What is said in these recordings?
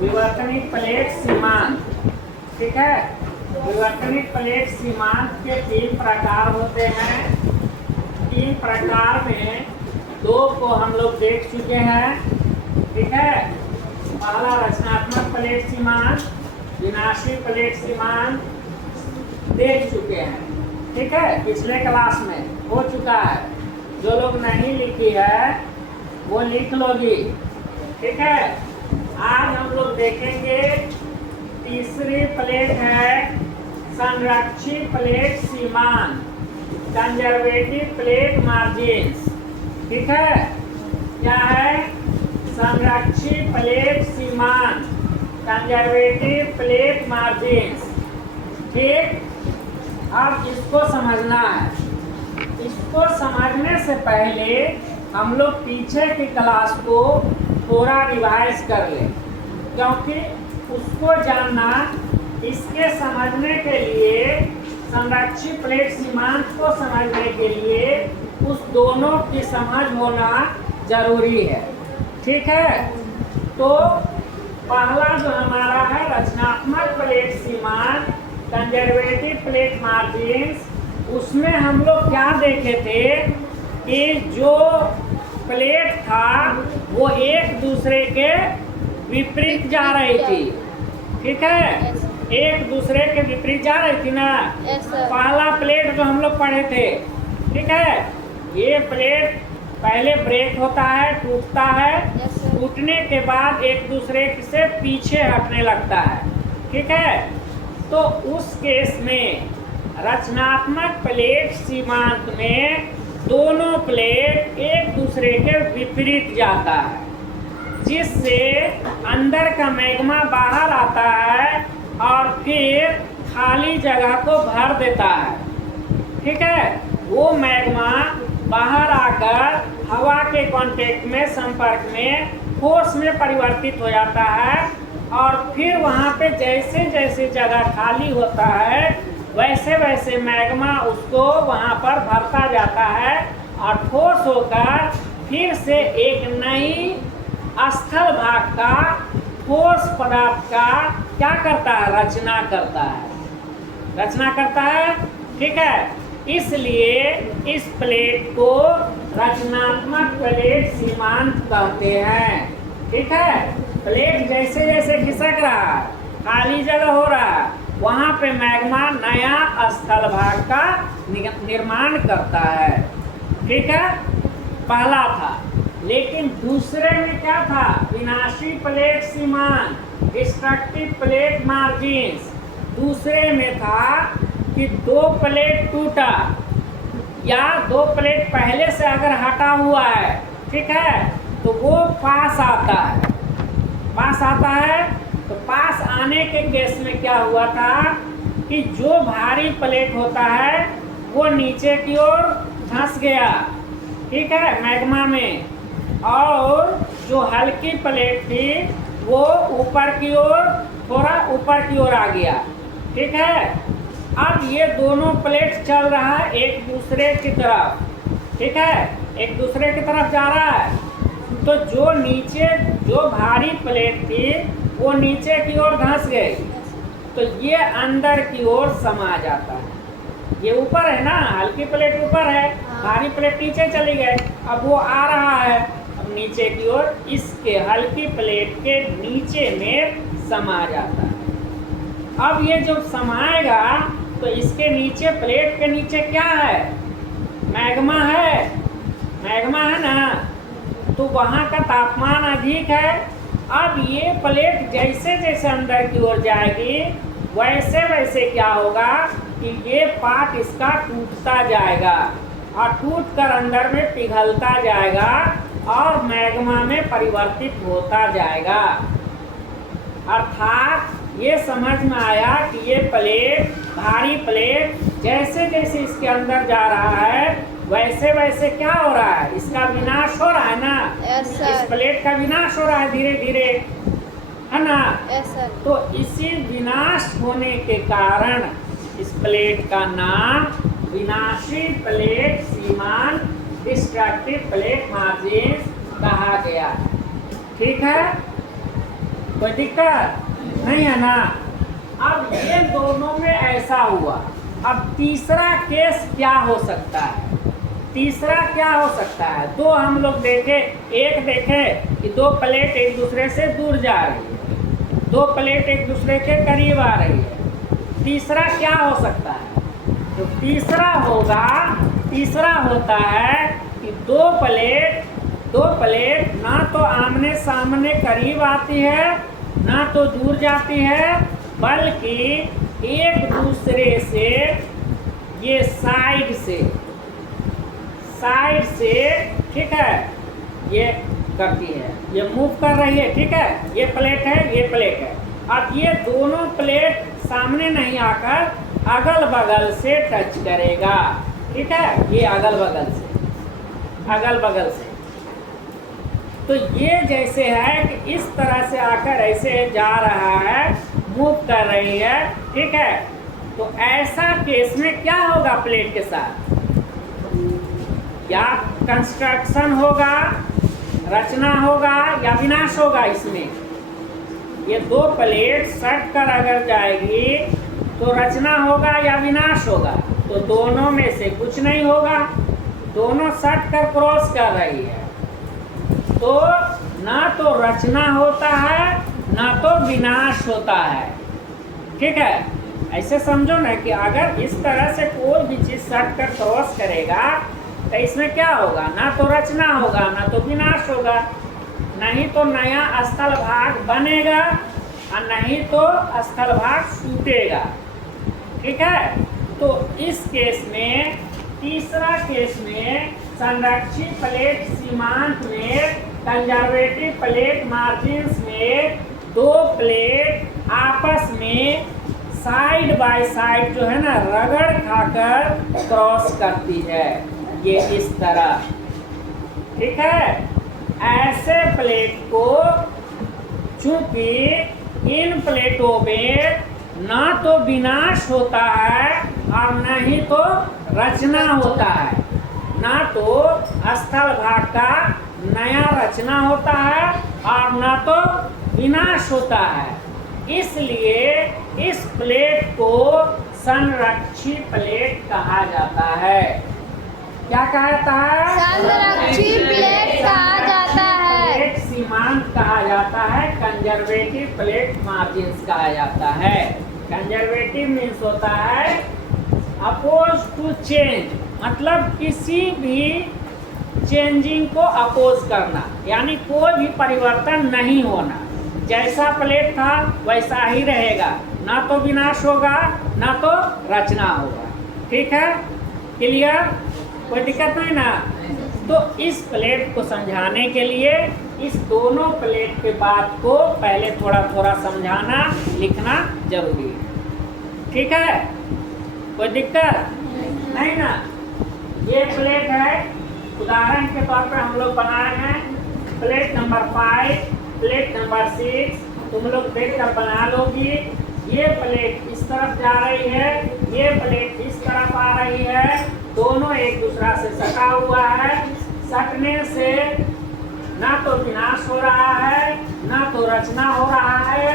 विवर्तनिक plate सीमांत। ठीक है, विवर्तनिक प्लेट सीमांत के 3 प्रकार होते हैं। 3 प्रकार में 2 को हम लोग देख चुके हैं। ठीक है, पहला रचनात्मक प्लेट सीमांत, विनाशी प्लेट सीमांत देख चुके हैं। ठीक है, पिछले क्लास में हो चुका है। जो लोग नहीं लिखी है वो लिख लोगी। ठीक है, आज हम लोग देखेंगे तीसरी प्लेट है संरक्षित प्लेट सीमांत, कंजर्वेटिव प्लेट मार्जिन्स। ठीक है, क्या है? संरक्षित प्लेट सीमांत, कंजर्वेटिव प्लेट मार्जिन्स। ठीक, अब इसको समझना है। इसको समझने से पहले हम लोग पीछे की क्लास को थोड़ा रिवाइज कर लें, क्योंकि उसको जानना, इसके समझने के लिए, संरक्षित प्लेट सीमांत को समझने के लिए उस दोनों की समझ होना जरूरी है। ठीक है, तो पहला जो हमारा है रचनात्मक प्लेट सीमांत, कंजर्वेटिव प्लेट मार्जिन्स, उसमें हम लोग क्या देखे थे कि जो प्लेट था वो एक दूसरे के विपरीत जा रही थी। ठीक है, एक दूसरे के विपरीत जा रही थी ना। पहला प्लेट जो हम लोग पढ़े थे, ठीक है, ये प्लेट पहले ब्रेक होता है, टूटता है, टूटने के बाद एक दूसरे से पीछे हटने लगता है। ठीक है, तो उस केस में रचनात्मक प्लेट सीमांत में दोनों प्लेट एक दूसरे के विपरीत जाता है, जिससे अंदर का मैग्मा बाहर आता है और फिर खाली जगह को भर देता है। ठीक है, वो मैग्मा बाहर आकर हवा के कांटेक्ट में, संपर्क में, ठोस में परिवर्तित हो जाता है और फिर वहाँ पे जैसे जैसे जगह खाली होता है वैसे वैसे मैग्मा उसको वहाँ पर भरता जाता है और ठोस होकर फिर से एक नई स्थल भाग का, ठोस पदार्थ का क्या करता है? रचना करता है, रचना करता है। ठीक है, इसलिए इस प्लेट को रचनात्मक प्लेट सीमांत कहते हैं। ठीक है, प्लेट जैसे जैसे खिसक रहा है, खाली जगह हो रहा है, वहाँ पे मैग्मा नया स्थल भाग का निर्माण करता है। ठीक है, पहला था। लेकिन दूसरे में क्या था? विनाशी प्लेट सीमांत, डिस्ट्रक्टिव प्लेट मार्जिन्स। दूसरे में था कि 2 प्लेट टूटा या 2 प्लेट पहले से अगर हटा हुआ है, ठीक है, तो वो पास आता है। पास आता है तो पास आने के केस में क्या हुआ था कि जो भारी प्लेट होता है वो नीचे की ओर धंस गया। ठीक है, मैग्मा में, और जो हल्की प्लेट थी वो ऊपर की ओर, थोड़ा ऊपर की ओर आ गया। ठीक है, अब ये दोनों प्लेट चल रहा है एक दूसरे की तरफ। ठीक है, एक दूसरे की तरफ जा रहा है, तो जो नीचे जो भारी प्लेट थी वो नीचे की ओर धंस गई, तो ये अंदर की ओर समा जाता है। ये ऊपर है ना, हल्की प्लेट ऊपर है, भारी प्लेट नीचे चली गई, अब वो आ रहा है अब नीचे की ओर, इसके हल्की प्लेट के नीचे में समा जाता है। अब ये जब समाएगा तो इसके नीचे, प्लेट के नीचे क्या है? मैग्मा है, मैग्मा है ना, तो वहाँ का तापमान अधिक है। अब ये प्लेट जैसे जैसे अंदर की ओर जाएगी वैसे वैसे क्या होगा कि ये पार्ट इसका टूटता जाएगा और टूट कर अंदर में पिघलता जाएगा और मैग्मा में परिवर्तित होता जाएगा। अर्थात ये समझ में आया कि ये प्लेट, भारी प्लेट जैसे जैसे इसके अंदर जा रहा है वैसे वैसे क्या हो रहा है? इसका विनाश हो रहा है ना। Yes, sir. इस प्लेट का विनाश हो रहा है धीरे धीरे, है ना। Yes, sir. तो इसी विनाश होने के कारण इस प्लेट का नाम विनाशी प्लेट सीमांत, डिस्ट्रक्टिव प्लेट मार्जिन्स कहा गया। ठीक है, कोई दिक्कत नहीं है ना। अब ये दोनों में ऐसा हुआ, अब तीसरा केस क्या हो सकता है? तीसरा क्या हो सकता है? दो हम लोग देखे, एक देखे कि दो प्लेट एक दूसरे से दूर जा रही है, दो प्लेट एक दूसरे के करीब आ रही है। तीसरा क्या हो सकता है? तो तीसरा होगा, तीसरा होता है कि दो प्लेट ना तो आमने सामने करीब आती है ना तो दूर जाती है, बल्कि एक दूसरे से ये साइड से ठीक है ये करती है, ये मूव कर रही है, ठीक है। ये प्लेट है, ये प्लेट है। अब ये दोनों प्लेट सामने नहीं आकर अगल बगल से टच करेगा, ठीक है। ये अगल बगल से तो ये जैसे है कि इस तरह से आकर ऐसे जा रहा है, मूव कर रही है, ठीक है। तो ऐसा केस में क्या होगा प्लेट के साथ? या कंस्ट्रक्शन होगा, रचना होगा या विनाश होगा। इसमें ये दो प्लेट सट कर अगर जाएगी तो रचना होगा या विनाश होगा? तो दोनों में से कुछ नहीं होगा, दोनों सट कर क्रॉस कर रही है, तो ना तो रचना होता है ना तो विनाश होता है, ठीक है। ऐसे समझो ना कि अगर इस तरह से कोई भी चीज सट कर क्रॉस करेगा तो इसमें क्या होगा? ना तो रचना होगा ना तो विनाश होगा, नहीं तो नया स्थल भाग बनेगा और नहीं तो स्थल भाग छूटेगा, ठीक है। तो इस केस में, तीसरा केस में संरक्षित प्लेट सीमांत में, कंजर्वेटिव प्लेट मार्जिन्स में दो प्लेट आपस में साइड बाय साइड जो है ना रगड़ खाकर क्रॉस करती है, ये इस तरह, ठीक है। ऐसे प्लेट को, चूंकि इन प्लेटों में ना तो विनाश होता है और न ही तो रचना होता है, ना तो स्थल भाग का नया रचना होता है और ना तो विनाश होता है। इसलिए इस प्लेट को संरक्षित प्लेट कहा जाता है। क्या कहा जाता है? संरक्षित प्लेट कहा जाता है। प्लेट सीमांत कहा जाता है, कंजर्वेटिव प्लेट मार्जिन्स कहा जाता है। कंजर्वेटिव मीन्स होता है अपोज टू चेंज, मतलब किसी भी चेंजिंग को अपोज करना, यानी कोई भी परिवर्तन नहीं होना, जैसा प्लेट था वैसा ही रहेगा, ना तो विनाश होगा ना तो रचना होगा, ठीक है। क्लियर? कोई दिक्कत नहीं ना। तो इस प्लेट को समझाने के लिए इस दोनों प्लेट के बात को पहले थोड़ा थोड़ा समझाना, लिखना जरूरी है, ठीक है। कोई दिक्कत नहीं ना। ये प्लेट है, उदाहरण के तौर पर हम लोग बना रहे हैं प्लेट नंबर 5, प्लेट नंबर 6, तुम लोग देख कर बना लोगी। ये प्लेट इस तरफ जा रही है, ये प्लेट इस तरफ आ रही है, दोनों एक दूसरा से सटा हुआ है। सटने से ना तो विनाश हो रहा है ना तो रचना हो रहा है,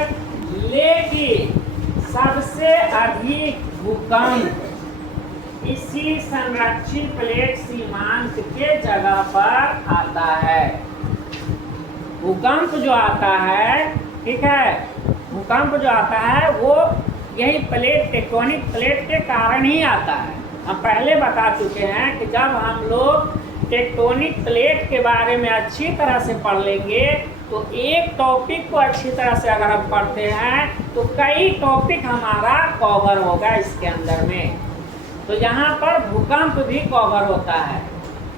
लेकिन सबसे अधिक भूकंप इसी संरक्षित प्लेट सीमांत के जगह पर आता है। भूकंप जो आता है, ठीक है, भूकंप जो आता है वो यही प्लेट, टेक्टोनिक प्लेट के कारण ही आता है। हम पहले बता चुके हैं कि जब हम लोग टेक्टोनिक प्लेट के बारे में अच्छी तरह से पढ़ लेंगे तो एक टॉपिक को अच्छी तरह से अगर हम पढ़ते हैं तो कई टॉपिक हमारा कवर होगा इसके अंदर में। तो यहाँ पर भूकंप भी कवर होता है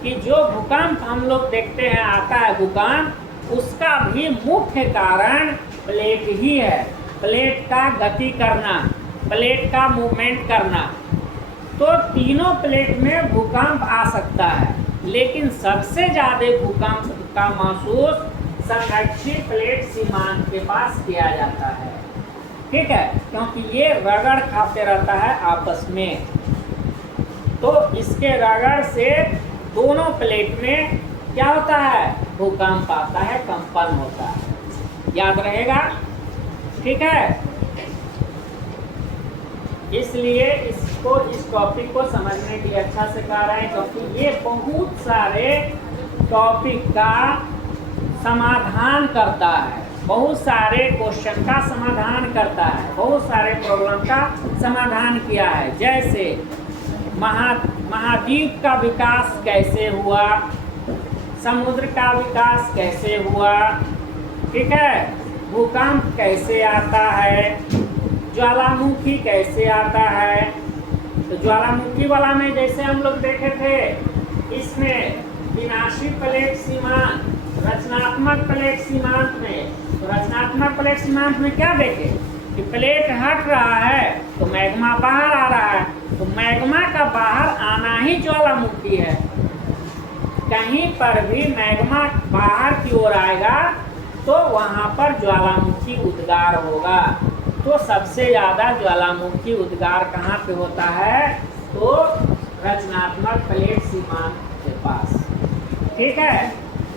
कि जो भूकंप हम लोग देखते हैं आता है भूकंप, उसका भी मुख्य कारण प्लेट ही है, प्लेट का गति करना, प्लेट का मूवमेंट करना। तो तीनों प्लेट में भूकंप आ सकता है, लेकिन सबसे ज़्यादा भूकंप का महसूस संरक्षित प्लेट सीमांत के पास किया जाता है, ठीक है, क्योंकि ये रगड़ खाते रहता है आपस में। तो इसके रगड़ से दोनों प्लेट में क्या होता है? भूकंप आता है, कंपन होता है। याद रहेगा? ठीक है, इसलिए इस टॉपिक को समझने के लिए अच्छा से कह रहे हैं, क्योंकि ये बहुत सारे टॉपिक का समाधान करता है, बहुत सारे क्वेश्चन का समाधान करता है, बहुत सारे प्रॉब्लम का समाधान किया है। जैसे महाद्वीप का विकास कैसे हुआ, समुद्र का विकास कैसे हुआ, ठीक है, भूकंप कैसे आता है, ज्वालामुखी कैसे आता है। तो ज्वालामुखी वाला में जैसे हम लोग देखे थे, इसमें विनाशी प्लेट सीमांत, रचनात्मक प्लेट सीमांत में, तो रचनात्मक प्लेट सीमांत में क्या देखे कि प्लेट हट रहा है तो मैग्मा बाहर आ रहा है, तो मैग्मा का बाहर आना ही ज्वालामुखी है। कहीं पर भी मैग्मा बाहर की ओर आएगा तो वहां पर ज्वालामुखी उद्गार होगा। तो सबसे ज़्यादा ज्वालामुखी उद्गार कहाँ पे होता है, तो रचनात्मक प्लेट सीमांत के पास, ठीक है।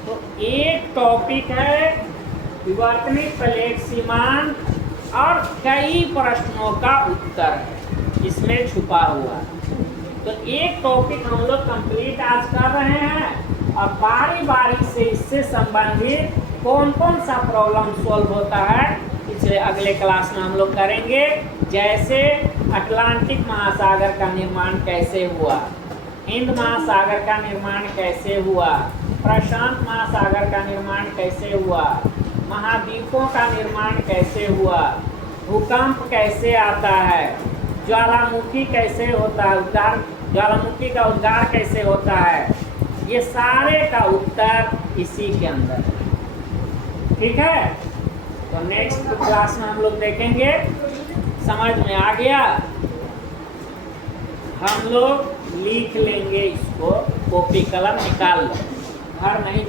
तो एक टॉपिक है विवर्तनिक प्लेट सीमांत और कई प्रश्नों का उत्तर है इसमें छुपा हुआ। तो एक टॉपिक हम लोग कंप्लीट आज कर रहे हैं और बारी बारी से इससे संबंधित कौन कौन सा प्रॉब्लम सॉल्व होता है इसे अगले क्लास में हम लोग करेंगे। जैसे अटलांटिक महासागर का निर्माण कैसे हुआ, हिंद महासागर का निर्माण कैसे हुआ, प्रशांत महासागर का निर्माण कैसे हुआ, महाद्वीपों का निर्माण कैसे हुआ, भूकंप कैसे आता है, ज्वालामुखी कैसे होता है, उद्गार, ज्वालामुखी का उद्गार कैसे होता है, ये सारे का उत्तर इसी के अंदर है, ठीक है। तो नेक्स्ट क्लास में हम लोग देखेंगे। समझ में आ गया, हम लोग लिख लेंगे इसको, कॉपी कलम निकाल लो, घर नहीं